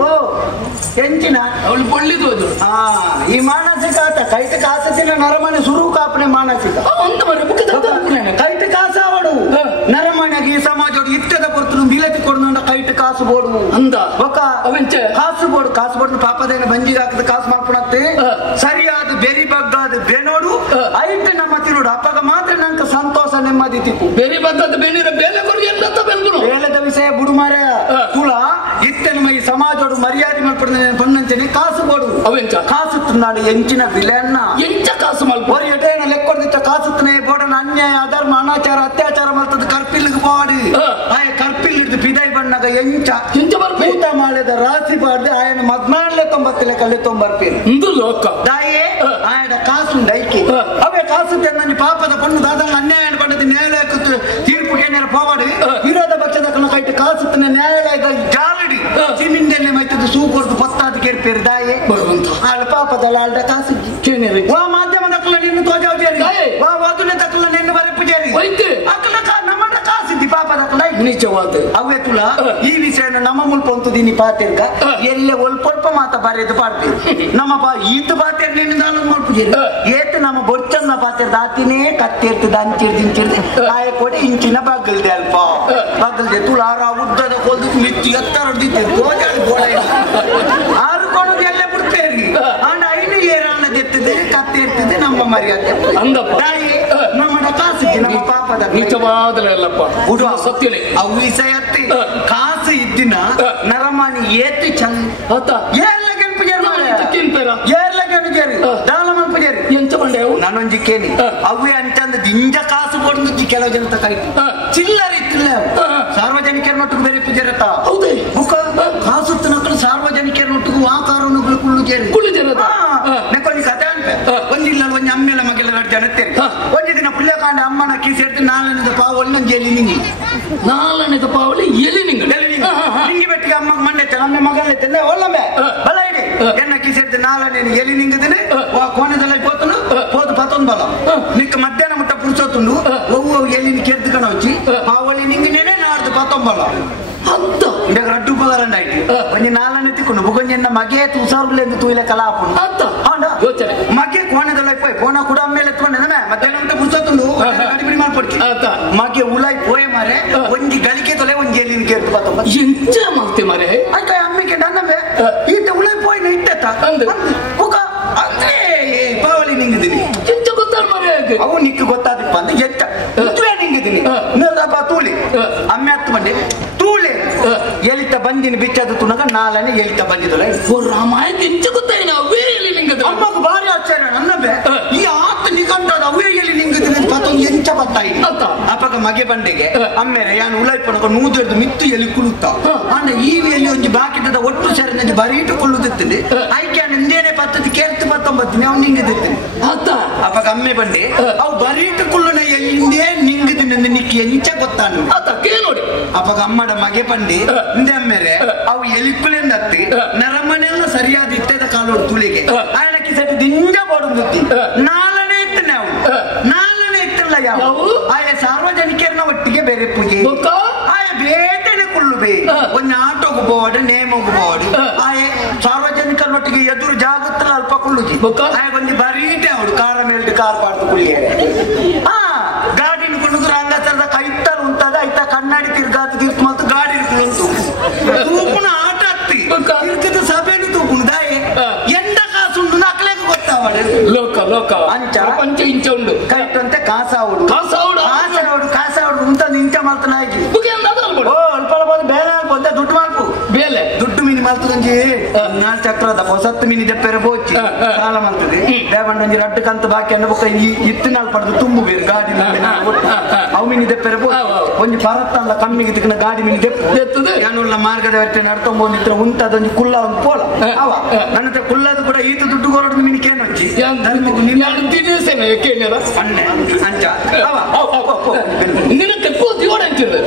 ಓ ಎಂಚಿನ ಅವಳು ಒಳ್ಳೆದು ಅದು ಈ ಮಾನಸಿಕ ಆತ ಕೈಟ ಕಾಸತಿನ ನರಮಣಿ ಸುರು ಕಾಪನೆ ಮಾನಸಿಕ ಕೈಟ ಕಾಸ ಅವಡು ನರಮಣಿಗೆ ಈ ಸಮಾಜೋಡು ಇತ್ತದ ಕೊಡ್ತು ಬಿಲತಿ ಕೊಡು ಕೈಟ ಕಾಸು ಬೋಡು ಅಂದ ಒಕ್ಕ ಕಾಸು ಬೋಡು ಪಾಪದೇನ ಬಂಜಿಗೆ ಹಾಕದ ಕಾಸು ಮಾಡ್ಕೊಳತ್ತೆ ಸರಿಯಾದ ಬೆರಿ ಬಗ್ಗಾದ ಬೆನೋಡು ಐಟ್ ನಮ್ಮ ತಿರುಡು ಅಪ್ಪಗ ಮಾತ್ರ ನಂಗೆ ಸಂತೋಷ ನೆಮ್ಮದಿ ತಿಕ್ಕು ಬೆರಿ ಬಗ್ಗದ ಬೆಣ್ಣಿರ ಬೇಲೆ ಕೊಡುಗೆ ಬೇಲದ ವಿಷಯ ಬುಡು ಮಾರ ಕುಲ ಇತ್ತನ ಈ ಸಮಾಜೋಡು ಮರ್ಯಾದೆ ಮಾಡ್ಕೊಡ್ತಾನೆ ಬಣ್ಣಂಚನೆ ಕಾಸು ಬೋಡು ಅವೆಂಚ ಕಾಸು ತಿನ್ನಾಡು ಎಂಚಿನ ವಿಲೆನ್ನ ಎಂಚ ಕಾಸು ಮಾಡ್ಕೊ ஒரு எட்டையின லெக்கொடுத்த காசுத்தனே போட அநியாய அதர்ம அனாச்சார அத்தியாಚಾರ ಮಾಡ್ತದ ಕರ್ಪಿಲ್ಗೆ ಬಾಡಿ ಆಯ ಕರ್ಪಿಲ್ ಇದ್ದು ಪಿದೈ ಬಣ್ಣಗ ಎಂಚ ಊಟ ಮಾಡಿದ ರಾತ್ರಿ ಬಾಡ್ದೆ ಆಯನ 1490 ಲೆಕ್ಕಲ್ಲಿ 90 ಇಂದು ಲೋಕ ದಾಯೇ ಆಯನ ಕಾಸು ಡೈಕಿ ಅವೇ ಕಾಸು ತೆನ್ನ ಪಾಪದ ಪಣ್ಣು ದಾದಂಗ ಅನ್ಯಾಯ ಪಡೆದ ನ್ಯಾಯಾಲಯಕ್ಕೆ ತೀರ್ಪುಗೆ ನೇರ ಹೋವಾಡಿ ವಿರೋಧ ಪಕ್ಷದ ಕೈಟ್ ಕಾಸುತ್ತನೆ ನ್ಯಾಯಾಲಯದ ಜಾಲಡಿ ಸಿಮಿಂದಲ್ಲಿ ಮೈತದ ಸೂಕೊರ್ದು ಪತ್ತಾದ ಕೇರ್ಪೇರು ದಾಯೇ ಆಳ ಪಾಪದ ಆಳ್ದ ಕಾಸು ಕೇನೇರಿ ವಾ ಮಾಧ್ಯಮದ ನಿನ್ನ ತೋಜಾವಜೇರಿ ವಾ ವಾದುನೆ ತಕ್ಕಲ ನಿನ್ನ ಬರಪುಜೇರಿ ವೈದ್ಯ ಅಕ್ಕಲ ನಮ್ಮನ್ನ ಕಾಸಿದ್ದಿ ಪಾಪದ ಕಲೈ ನಿಜವಾದ ಅವೇ ತುಲ ಈ ವಿಷಯನ ನಮ್ಮ ಮುಲ್ಪ ಅಂತದೀನಿ ಪಾತಿರ್ಗ ಎಲ್ಲೆ ಒಲ್ಪ ಮಾತ ಬರೆದು ಪಾಡ್ತೀವಿ ನಮ್ಮ ಈತ ಪಾತಿರ್ ನಿನ್ನ ದಾನ ಮಾಡ್ಪುಜೇರಿ ಏತ್ ನಮ್ಮ ಬೊಚ್ಚನ್ನ ಪಾತಿರ್ ದಾತಿನೇ ಕತ್ತಿರ್ತದ ಅಂಚಿರ್ದಿಂಚಿರ್ದೆ ಆಯ ಕೊಡೆ ಇಂಚಿನ ಬಗ್ಗಲ್ದೆ ಅಲ್ಪ ಬಗ್ಗಲ್ದೆ ತುಲಾರ ಉದ್ದದ ಕೊಲ್ದು ನಿತ್ತಿ ಎತ್ತರದಿದ್ದೆ ತೋಜಾಡಿ ಗೋಡೆ ಆರು ಕೊಡೋದು ಎಲ್ಲ ಬಿಡ್ತೇರಿ ಅಂಡ ಐನು ಏರಾನ ಎತ್ತದೆ ಕತ್ತೆ ಇರ್ತದೆ ನಮ್ಮ ಮರ್ಯಾದೆ ನಮ್ಮ ಕಾಸಿಗೆ ನಮ್ಮ ಪಾಪದ ನಿಜವಾದಲ್ಲಪ್ಪ ಸತ್ಯನೇ ಅವು ವಿಷಯತ್ತಿ ಕಾಸು ಇದ್ದಿನ ನರಮಾನಿ ಏತಿ ಚಂದ ಏರ್ಲ ಗೆಣಪುಜೇರಿ ಏರ್ಲ ಗೆಣಪುಜೇರಿ ದಾನ ಮಲ್ಪುಜೇರಿ ಎಂಚ ಬಂಡೆವು ನಾನೊಂಜಿ ಕೇಳಿ ಅವೇ ಅಂತಂದ ದಿಂಜ ಕಾಸು ಕೊಡ್ದು ಕೆಲವು ಜನ ಕೈತಿ ಚಿಲ್ಲರಿ ಇತ್ತಿಲ್ಲ ಸಾರ್ವಜನಿಕರ ಮಟ್ಟಿಗೆ ಬೇರೆ ಪೂಜಾರತ್ತ ಹೌದೇ ಮುಖ ಕಾಸು ನಕ್ಕಲು ಸಾರ್ವಜನಿಕರ ಮಟ್ಟಿಗೂ ಆ ಕಾರಣಗಳು ಕುಳ್ಳು ಜನ ನೆಕ್ಕೊಂದು ಕಥೆ ಅನ್ಪೆ ಒಂದಿಲ್ಲ ಒಂದ್ ಅಮ್ಮೆಲ್ಲ ಮಗೆಲ್ಲ ಎರಡು ಜನ ತೇರಿ ಒಂದ್ ದಿನ ಪುಳ್ಯಕಾಂಡ ಅಮ್ಮನ ಕೀಸೆಡ್ತು ನಾಲ್ಕನೇದ ಪಾವು ಒಳ್ಳೊಂದು ಎಲ್ಲಿ ನಿಂಗಿ ನಾಲ್ಕನೇದ ಪಾವಳಿ ಎಲ್ಲಿ ನಿಂಗಿ ಬೆಟ್ಟಿಗೆ ಅಮ್ಮ ಮಣ್ಣೆ ನಮ್ಮ ಮಗಲ್ಲೆ ಒಳ್ಳೊಮ್ಮೆ ಬಲ ಇಡಿ ಎನ್ನ ಕೀಸೆಡ್ತು ನಾಲ್ಕನೇ ಎಲ್ಲಿ ನಿಂಗದಿನಿ ಕೋಣದಲ್ಲಿ పోతును పోతు పతొందు బల నీకు మధ్యాహ్నం ముట్ట పురుచోతుండు ఒవ్వు ఎల్లిని కెర్దుకన వచ్చి పావళి నింగి నేనే నార్దు పతొంబల ಅಂತ ಇದಾಗ ರಡ್ಡು ಬಗರಂಡ ಐತಿ ಒಂಜಿ ನಾಲನೆ ತಿಕ್ಕೊಂಡು ಬುಗೊಂಜನ್ನ ಮಗೆ ತುಸಾರುಲೆಂದು ತೂಯಿಲೆ ಕಲಾಪು ಅಂತ ಹೌದ ಯೋಚನೆ ಮಗೆ ಕೋಣದಲ್ಲ ಪೋಯ್ ಕೋಣ ಕೂಡ ಆಮೇಲೆ ಎತ್ಕೊಂಡೆ ನಮೆ ಮಧ್ಯಾಹ್ನ ಮುಟ್ಟ ಪುರುಚೋತುಂಡು ಗಡಿಬಿಡಿ ಮಾಡ್ಕೊಡ್ತಿ ಮಗೆ ಉಲಾಯ್ ಪೋಯ್ ಮಾರೆ ಒಂಜಿ ಗಳಿಕೆ ತೊಲೆ ಒಂಜಿ ಎಲ್ಲಿನ ಕೇರ್ದು ಪತೊಂಬ ಎಂಚ ಮಾಡ್ತೆ ಮಾರೆ ಆಯ್ತ ಅಮ್ಮಿಗೆ ನನ್ನಮೆ ಈತ ಉಲಾಯ್ ಪೋಯ್ನ ಇಟ್ಟೆತ್ತ ಮುಖ ಅಂದ್ರೆ ಪಾವಳಿ ನಿಂಗಿದ್ದೀನಿ ಎಂಚ ಗೊತ್ತಾರ ಮಾರೆ ಅವು ನಿಕ್ಕ ಗೊತ್ತಾದಪ್ಪ ಅಂದ್ರೆ ಎಂತ ಇದುವೇ ನಿಂಗಿದ್ದೀನಿ ನೀರಪ್ಪ ತೂಳಿ ಅಮ್ಮೆ ಹತ್ತು ಬಂಡೆ ತೂಳೆ ಎಲಿತ ಬಂದಿನ ಬಿಚ್ಚದ ತುನಗ ನಾಲನೆ ಎಲಿತ ಬಂದಿದ್ದಲ್ಲ ರಾಮಾಯ ಎಂಚ ಗೊತ್ತಾಯಿನ ಅವೇ ಎಲ್ಲಿ ನಿಂಗದ ಅಮ್ಮಗ ಭಾರಿ ಆಶ್ಚರ್ಯ ನನ್ನಬೆ ಈ ಆತ ನಿಗಂಟದ ಅವೇ ಎಲ್ಲಿ ನಿಂಗದಿನ ಪತೊಂದು ಎಂಚ ಬತ್ತಾಯಿ ಅಪ್ಪಗ ಮಗೆ ಬಂಡೆಗೆ ಅಮ್ಮೆರೆ ಯಾನು ಉಲಾಯ್ಪನಕ ನೂದೆರ್ದು ಮಿತ್ತು ಎಲಿ ಕುಳುತ್ತ ಅಂಡ ಈ ಎಲ್ಲಿ ಒಂಜಿ ಬಾಕಿಟದ ಒಟ್ಟು ಸೇರಿನ ಬರೀಟು ಕೊಳ್ಳುತ್ತಿತ್ತದೆ ಆಯ್ಕೆ ನಿಂದೇನೆ ಪತ್ತತಿ ಕೇರ್ತು 19 ನಾವು ನಿಂಗದಿತ್ತೇನೆ ಆತ ಅಪ್ಪಗ ಅಮ್ಮೆ ಬಂಡೆ ಅವು ಬರೀಟು ಕುಳ್ಳುನ ಎಲ್ಲಿಂದೇ ನಿಂಗದಿನ ನಿಕ್ಕಿ ಎಂಚ ಗೊತ್ತಾನು ಆತ ಕೇ ನೋಡಿ ಅಪ್ಪಗ ಅಮ್ಮಡ ಮಗೆ ಬಂಡಿ ಹಿಂದೆ ಅಮ್ಮೆರೆ ಅವು ಎಲಿಕ್ಕುಲೆಂದತ್ತಿ ನರಮನೆಲ್ಲ ಸರಿಯಾದ ಇಟ್ಟದ ಕಾಲೋಡು ತುಳಿಗೆ ಆಯನಕ್ಕೆ ಸರಿ ದಿಂಜ ಬೋಡುತ್ತಿ ನಾಲನೆ ಇತ್ತು ನಾವು ನಾಲನೆ ಇತ್ತಲ್ಲ ಯಾವ ಆಯ ಸಾರ್ವಜನಿಕರನ್ನ ಒಟ್ಟಿಗೆ ಬೇರೆ ಪೂಜೆ ಆಯ ಬೇಟೆನೆ ಕುಳ್ಳುಬೇ ಒಂದು ಆಟೋಗು ಬೋಡು ನೇಮಗು ಬೋಡು ಆಯ ಸಾರ್ವಜನಿಕರ ಒಟ್ಟಿಗೆ ಎದುರು ಜಾಗತ್ತಲ್ಲ ಅಲ್ಪ ಕುಳ್ಳುಜಿ ಆಯ ಒಂದು ಬರೀಟೆ ಅವಳು ಕಾರ ಮೇಲೆ ಕಾರ್ ಪಾಡ್ದು ಕುಳಿಗೆ ಗಾಡಿನ ಕುಳ್ಳುದು ರಂಗತರದ ಕೈತಲ್ ಉಂಟದ ಐತ ಕನ್ನಡಿ ತಿರ್ಗಾತ ತೀರ್ತು ಮತ್ತು ಗಾಡಿ ಕುಳುಂಟು ತೂಪುನ ಆಟ ಹತ್ತಿ ತಿರ್ಗದ ಸಭೆನು ತೂಪುನು ದಾಯಿ ಎಂಡ ಕಾಸುಂಡು ನಕ್ಲೆಗೆ ಗೊತ್ತಾವಡೆ ಲೋಕ ಲೋಕ ಅಂಚ ಪಂಚ ಇಂಚ ಉಂಡು ಕೈಟಂತೆ ಕಾಸಾವುಡು ಕಾಸಾವುಡು ಕಾಸಾವುಡು ಉಂಟ ಇಂಚ ಮಾಡ್ತಾನಾಗಿ ಓ ಅಲ್ಪ ಬೇರೆ ಬಂದ ದುಡ್ಡು ಮಾಡ್ಕು ಬೇಲೆ ದುಡ್ಡು ಮೀನಿ ಮಾಡ್ತದಂಜಿ ನಾಲ್ ಚಕ್ರದ ಹೊಸತ್ತು ಮೀನಿ ದೆಪ್ಪೆರೆ ಬೋಚಿ ಸಾಲ ಮಾಡ್ತದೆ ದೇವಂಡಂಜಿ ರಡ್ಡು ಕಂತು ಬಾಕಿ ಅನ್ನ ಬೊಕ್ಕ ಈ ಇತ್ತಿನಾಲ್ ಪಡೆದು ತುಂಬು ಬೇರೆ ಗಾಡಿ ಅವು ಮೀನಿ ದೆಪ್ಪೆರೆ ಬೋಚಿ ಒಂಜಿ ಪರತ್ತಲ್ಲ ಕಮ್ಮಿಗೆ ತಿಕ್ಕಿನ ಗಾಡಿ ಮೀನಿ ದೆಪ್ಪುತ್ತದೆ ಯಾನುಲ್ಲ ಮಾರ್ಗದ ವ್ಯಕ್ತಿ ನಡ್ಕೊಂಬೋದಿತ್ರ ಉಂಟದೊಂಜಿ ಕುಲ್ಲ ಒಂದು ಪೋಲ ಅವ ನನ್ನ ಹತ್ರ ಕುಲ್ಲದು ಕೂಡ ಈತ ದುಡ್ಡು ಕೊರಡು ಮೀನಿ ಕೇನೊಚ್ಚಿ ನಿನಕ್ಕೆ ಕೂತಿ ಓಡಂತಿದೆ